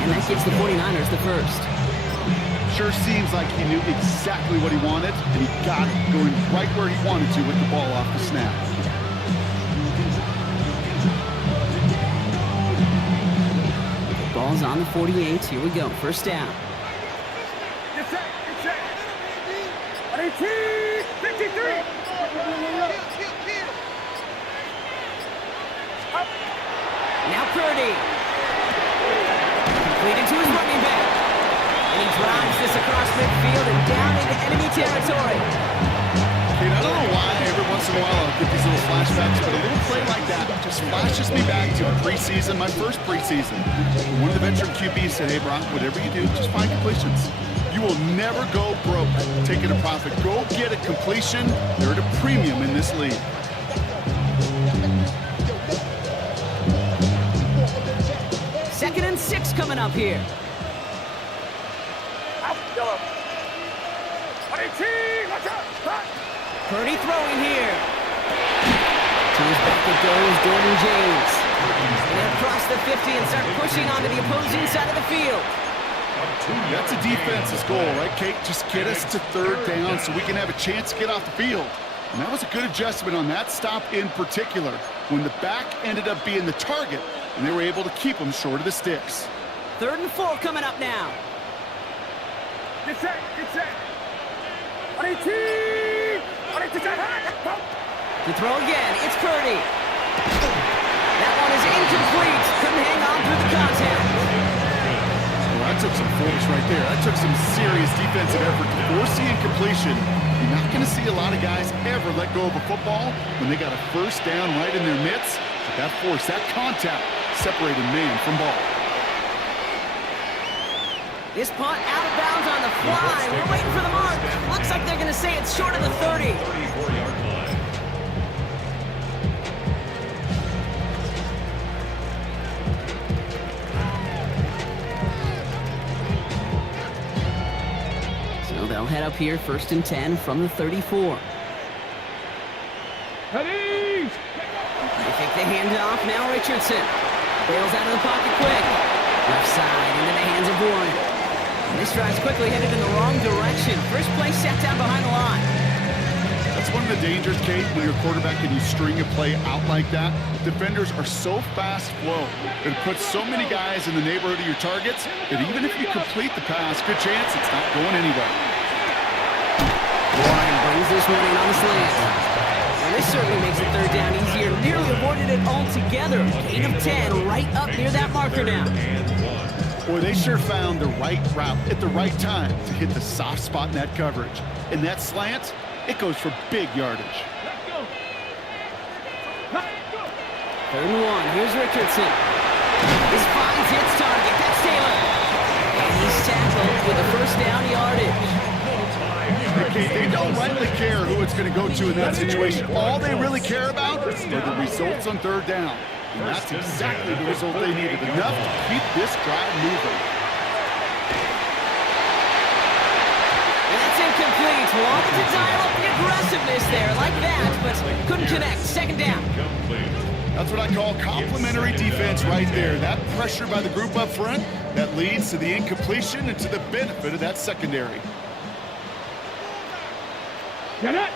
And that gives the 49ers the first. Sure seems like he knew exactly what he wanted, and he got it, going right where he wanted to with the ball off the snap. Ball's on the 48. Here we go. 1st down. Get set. 53. Now Purdy. Completed to his running back. And he drives this across midfield and down into enemy territory. Kate, I don't know why every once in a while I'll get these little flashbacks, but a little play like that just flashes me back to preseason, my first preseason. One of the veteran QBs said, hey, Brock, whatever you do, just find completions. You will never go broke taking a profit. Go get a completion. They're at a premium in this league. Second and 6 coming up here. Purdy throwing here. To his back it goes, Jordan James. And across the 50 and start pushing onto the opposing side of the field. That's a defense's goal, right, Kate? Just get us to third down so we can have a chance to get off the field. And that was a good adjustment on that stop in particular, when the back ended up being the target, and they were able to keep them short of the sticks. 3rd and 4 coming up now. Get set, get set. To throw again, it's Purdy. That one is incomplete. Couldn't hang on through the contact. Well, that took some force right there. That took some serious defensive effort to force the incompletion. You're not going to see a lot of guys ever let go of a football when they got a first down right in their midst. But that force, that contact, separated man from ball. This punt out of bounds on the fly. We're waiting for the mark. Looks like they're going to say it's short of the 30. 34-yard line. So they'll head up here 1st and 10 from the 34. Heading! They think they hand it off. Now Richardson bails out of the pocket quick. Left side into the hands of Warren. And this drive's quickly headed in the wrong direction. First play set down behind the line. That's one of the dangers, Kate, when you're a quarterback and you string a play out like that. Defenders are so fast flow. It puts so many guys in the neighborhood of your targets that even if you complete the pass, good chance it's not going anywhere. Warren brings this one in on the slant. And this certainly makes a 3rd down easier. Nearly avoided it altogether. Gain of 10 right up near that marker now. Boy, they sure found the right route at the right time to hit the soft spot in that coverage. And that slant, it goes for big yardage. 3rd and 1. Here's Richardson. This finds its target. That's Taylor. And he's tackled with a first down yardage. Okay, they don't rightly care who it's going to go to in that situation. All they really care about are the results on 3rd down. And that's exactly the result they needed. Enough to keep this drive moving. And that's incomplete. Wanted to dial up the aggressiveness there like that, but couldn't connect. 2nd down. That's what I call complimentary defense right there. That pressure by the group up front, that leads to the incompletion and to the benefit of that secondary. Get it!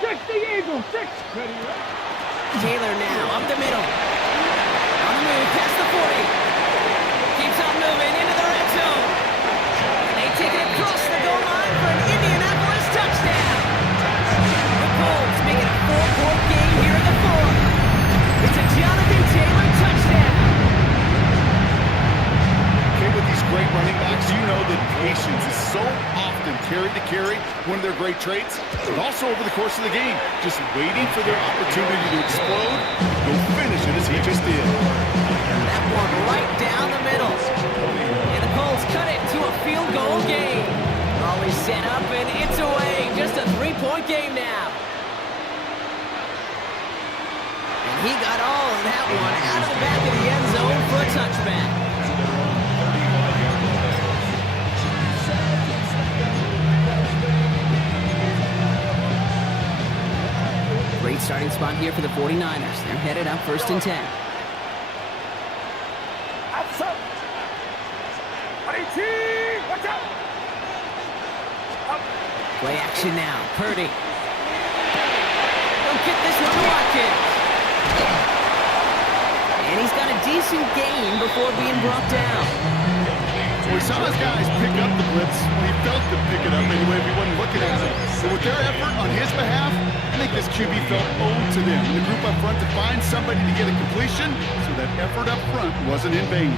6 the Eagles, 6! Ready, right? Taylor now up the middle. On the move past the 40. Keeps on moving into the red zone. And they take it across the goal line for an Indianapolis touchdown. The Colts make it a 4-point game here in the 4th. It's a Jonathan Taylor touchdown. Okay, with these great running backs, you know that patience is so often carry to carry, one of their great traits, but also over the course of the game, just waiting for their opportunity to explode, go finish it as he just did. That one right down the middle. And the Colts cut it to a field goal game. Always set up and it's away. Just a 3-point game now. And he got all of that one out of the back of the end zone for a touchback. Great starting spot here for the 49ers. They're headed up 1st and 10. Outside! 18! Watch out! Play action now. Purdy. Don't get this one to Watkins. And he's got a decent gain before being brought down. We saw his guys pick up the blitz when he felt to pick it up anyway if he wasn't looking at it. So with their effort on his behalf, I think this QB felt owed to them in the group up front to find somebody to get a completion, so that effort up front wasn't in vain.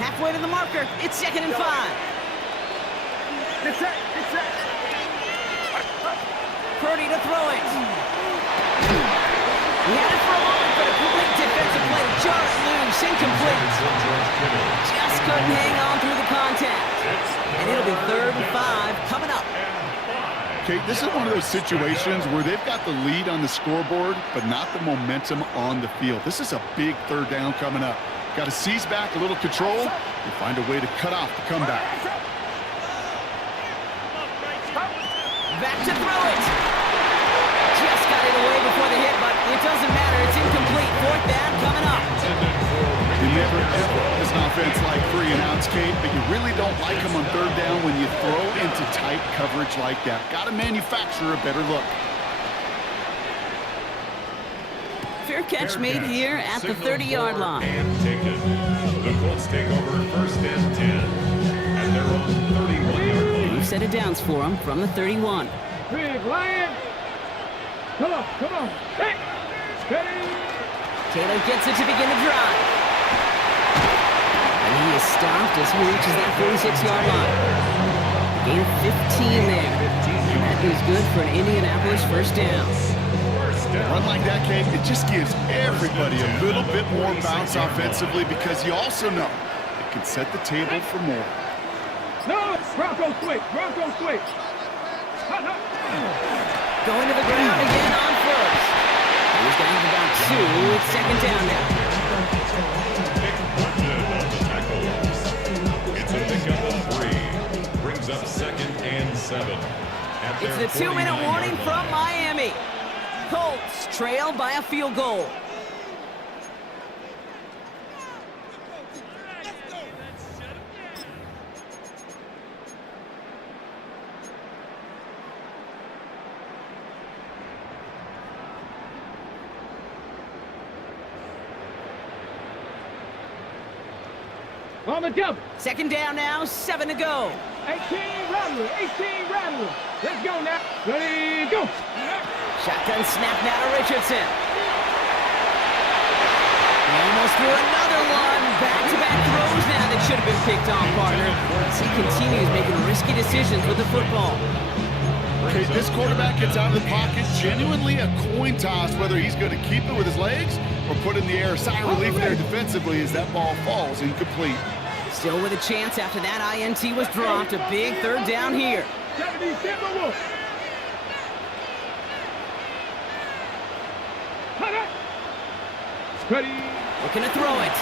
Halfway to the marker. It's 2nd and 5. It's set. Purdy to throw it. He had it for a moment, but a complete defensive play. Just loose, incomplete. Just couldn't hang on through the contact. And it'll be 3rd and 5 coming up. Okay, this is one of those situations where they've got the lead on the scoreboard, but not the momentum on the field. This is a big 3rd down coming up. Got to seize back a little control and find a way to cut off the comeback. Back to throw it. Just got it away before the hit, but it doesn't matter. It's incomplete. 4th down coming up. You never ever as an offense like 3 and outs, Kate, but you really don't like them on 3rd down when you throw into tight coverage like that. Got to manufacture a better look. Fair catch made here at the 30-yard line. And taken. The Colts take over 1st and 10 at their own 31-yard line. We've set it downs for him from the 31. Big Lion. Come on. Hey. Steady. Taylor gets it to begin the drive. And he is stopped as he reaches that 46-yard line. Gain of 15 there. And that is good for an Indianapolis 1st down. Run like that, Kate, it just gives everybody a little bit more bounce offensively because you also know it can set the table for more. No, Broncos quick. Going to the ground again on 1st. He's down to about 2. It's 2nd down now. Nick London on the tackle. It's a pickup of 3. Brings up 2nd and 7. It's the 2-minute warning from Miami. Colts trail by a field goal. On the double. 2nd down now, 7 to go. 18 Rattler. Let's go now. Ready, go. Shotgun snap now to Richardson. Almost threw another one. Back-to-back throws now that should have been picked off, partner. As he continues making risky decisions with the football. Okay, this quarterback gets out of the pocket, genuinely a coin toss whether he's going to keep it with his legs or put it in the air. Sigh of relief there defensively as that ball falls incomplete. Still with a chance after that INT was dropped. A big 3rd down here. 70 Timberwolves. Ready. Looking to throw it.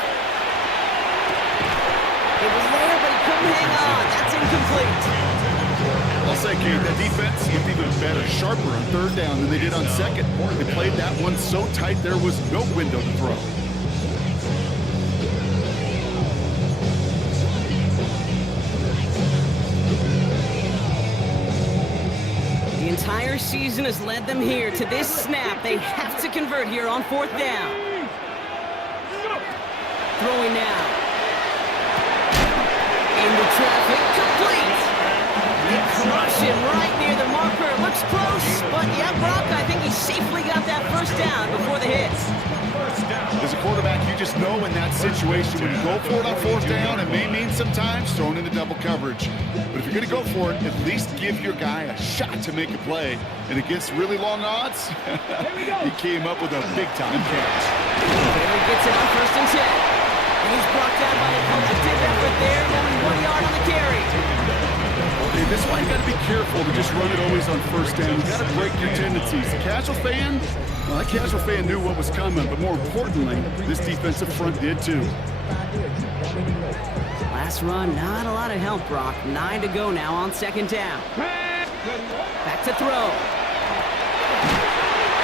It was there, but he couldn't hang on. That's incomplete. I'll say, Kate, that defense looked even better, sharper on 3rd down than they did on 2nd. They played that one so tight there was no window to throw. The entire season has led them here to this snap. They have to convert here on 4th down. Throwing now. Into traffic, complete. They crush him right near the marker. Looks close, but yeah, Brock, I think he safely got that 1st down before the hits. As a quarterback, you just know in that situation when you go for it on 4th down, it may mean sometimes thrown into double coverage. But if you're going to go for it, at least give your guy a shot to make a play. And against really long odds, he came up with a big-time catch. Taylor gets it on 1st and 10. And he's brought down by a collective effort there, only 1 yard on the carry. Okay, this is why you got to be careful to just run it always on 1st down. You got to break your tendencies. The casual fan, well, that casual fan knew what was coming, but more importantly, this defensive front did too. Last run, not a lot of help, Brock. 9 to go now on 2nd down. Back to throw.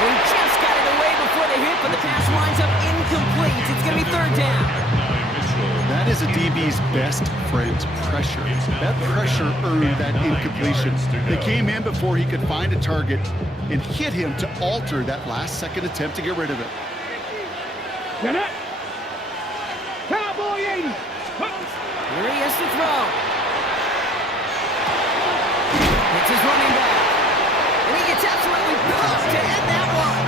He just got it away before the hit, but the pass winds up incomplete. It's going to be 3rd down. That is a DB's best friend, pressure. That pressure earned that incompletion. They came in before he could find a target and hit him to alter that last-second attempt to get rid of it. Get it? Cowboy 80. Here he is to throw. It's his running back. And he gets absolutely pumped to end that one.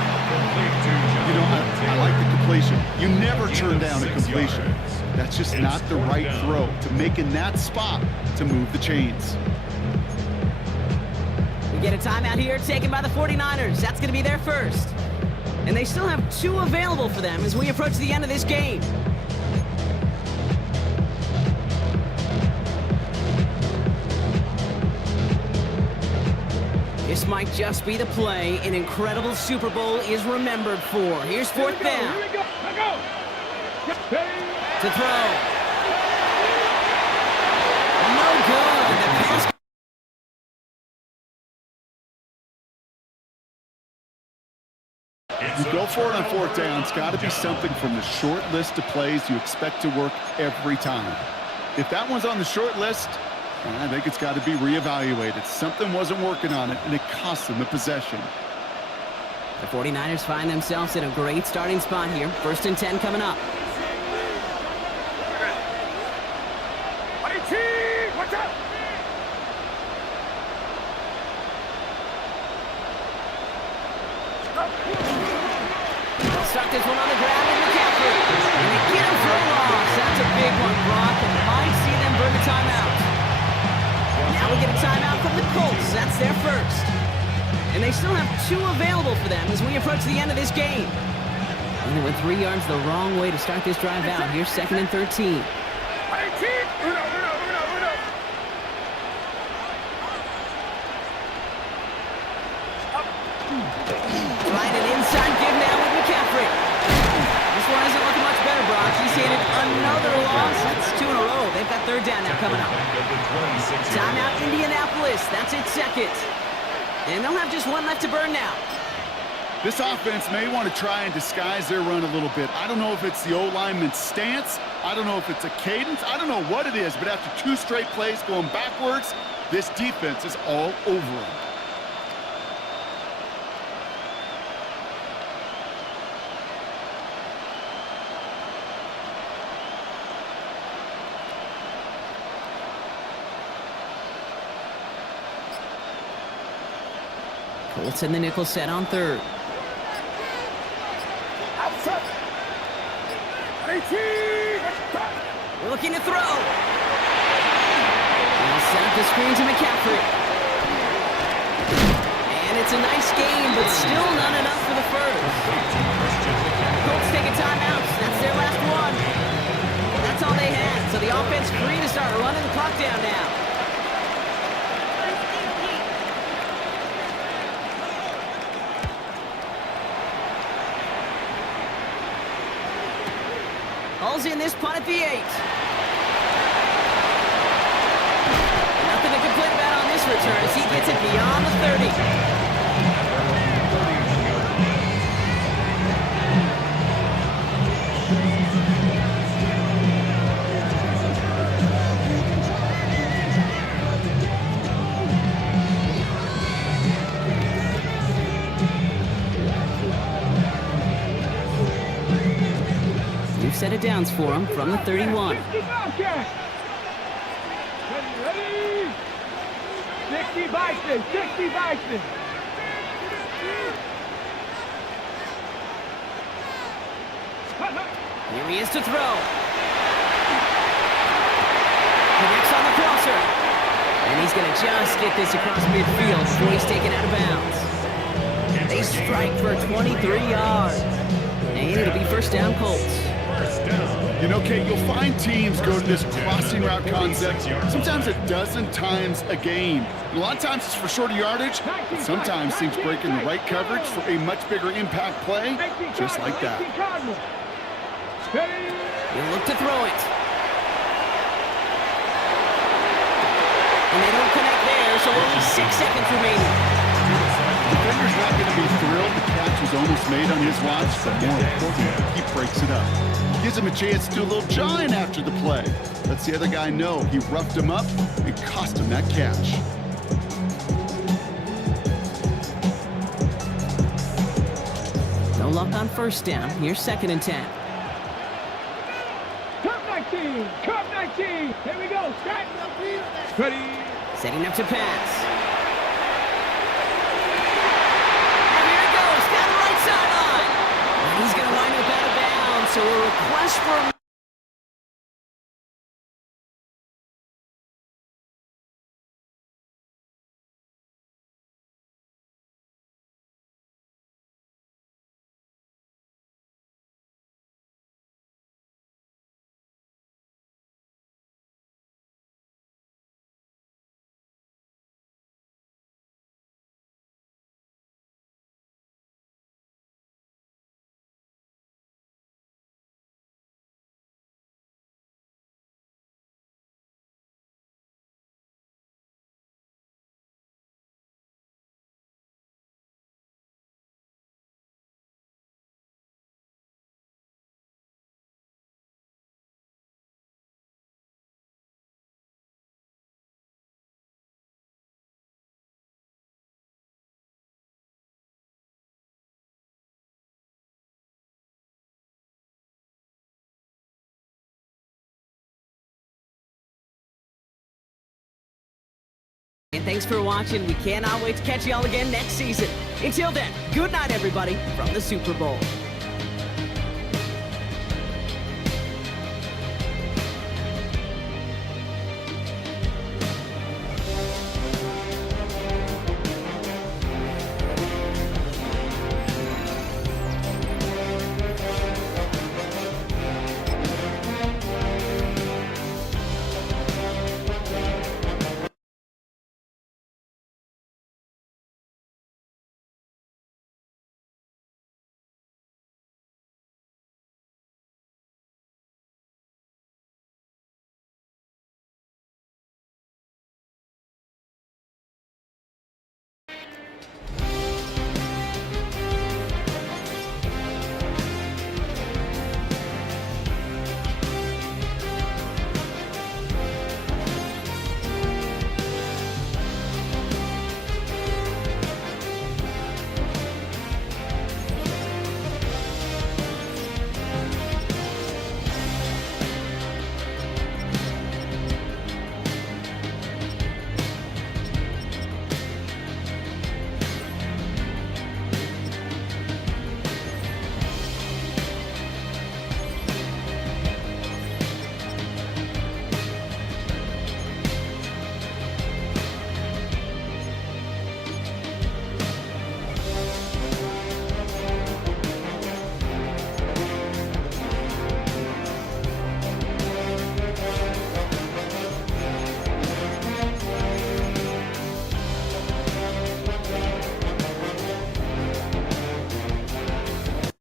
You know, I like the completion. You never turn down a completion. That's just not the right throw to make in that spot to move the chains. We get a timeout here taken by the 49ers. That's going to be their first. And they still have 2 available for them as we approach the end of this game. This might just be the play an incredible Super Bowl is remembered for. Here's 4th down. Here we go. Let go. To throw. No good. The pass. You go for it on 4th down. It's got to be something from the short list of plays you expect to work every time. If that one's on the short list, I think it's got to be reevaluated. Something wasn't working on it, and it cost them the possession. The 49ers find themselves in a great starting spot here. 1st and 10 coming up. Watch out. They'll start this one on the ground with McCaffrey. And they get him for a loss. That's a big one, Brock, and might see them burn the timeout. Now we get a timeout from the Colts. That's their first. And they still have 2 available for them as we approach the end of this game. And they went 3 yards the wrong way to start this drive out. Here's 2nd and 13. Trying an inside give now with McCaffrey. This one isn't looking much better, Brock. He's handed another loss. That's 2 in a row. They've got 3rd down now coming up. Timeout Indianapolis. That's its 2nd. And they'll have just 1 left to burn now. This offense may want to try and disguise their run a little bit. I don't know if it's the O-lineman's stance. I don't know if it's a cadence. I don't know what it is, but after 2 straight plays going backwards, this defense is all over them. Colts in the nickel set on 3rd. We're looking to throw. They'll set up the screen to McCaffrey. And it's a nice game, but still not enough for the first. Colts take a timeout. That's their last one. That's all they had. So the offense free to start running the clock down now. Hall's in this punt at the 8. Nothing to complain about on this return as he gets it beyond the 30. Set of downs for him from the 31. 60 Bison, 60 Bison. Here he is to throw. Connects on the crosser. And he's going to just get this across midfield before he's taken out of bounds. They strike for 23 yards. And it'll be 1st down Colts. You know, Kate, you'll find teams go to this crossing route concept sometimes 12 times a game. And a lot of times it's for shorter yardage, but sometimes teams break in the right coverage for a much bigger impact play, just like that. He'll look to throw it. And they don't connect there, so only 6 seconds remaining. The defender's not going to be thrilled the catch was almost made on his watch, but more importantly, he breaks it up. Gives him a chance to do a little jawing after the play. Lets the other guy know he roughed him up and cost him that catch. No luck on 1st down. Here's 2nd and 10. 19. Cup 19. Here we go. Stack. Ready. Setting up to pass. And here it goes. Down the right sideline. And he's going to wind up out of bounds. So a request for a... And thanks for watching. We cannot wait to catch y'all again next season. Until then, good night, everybody, from the Super Bowl.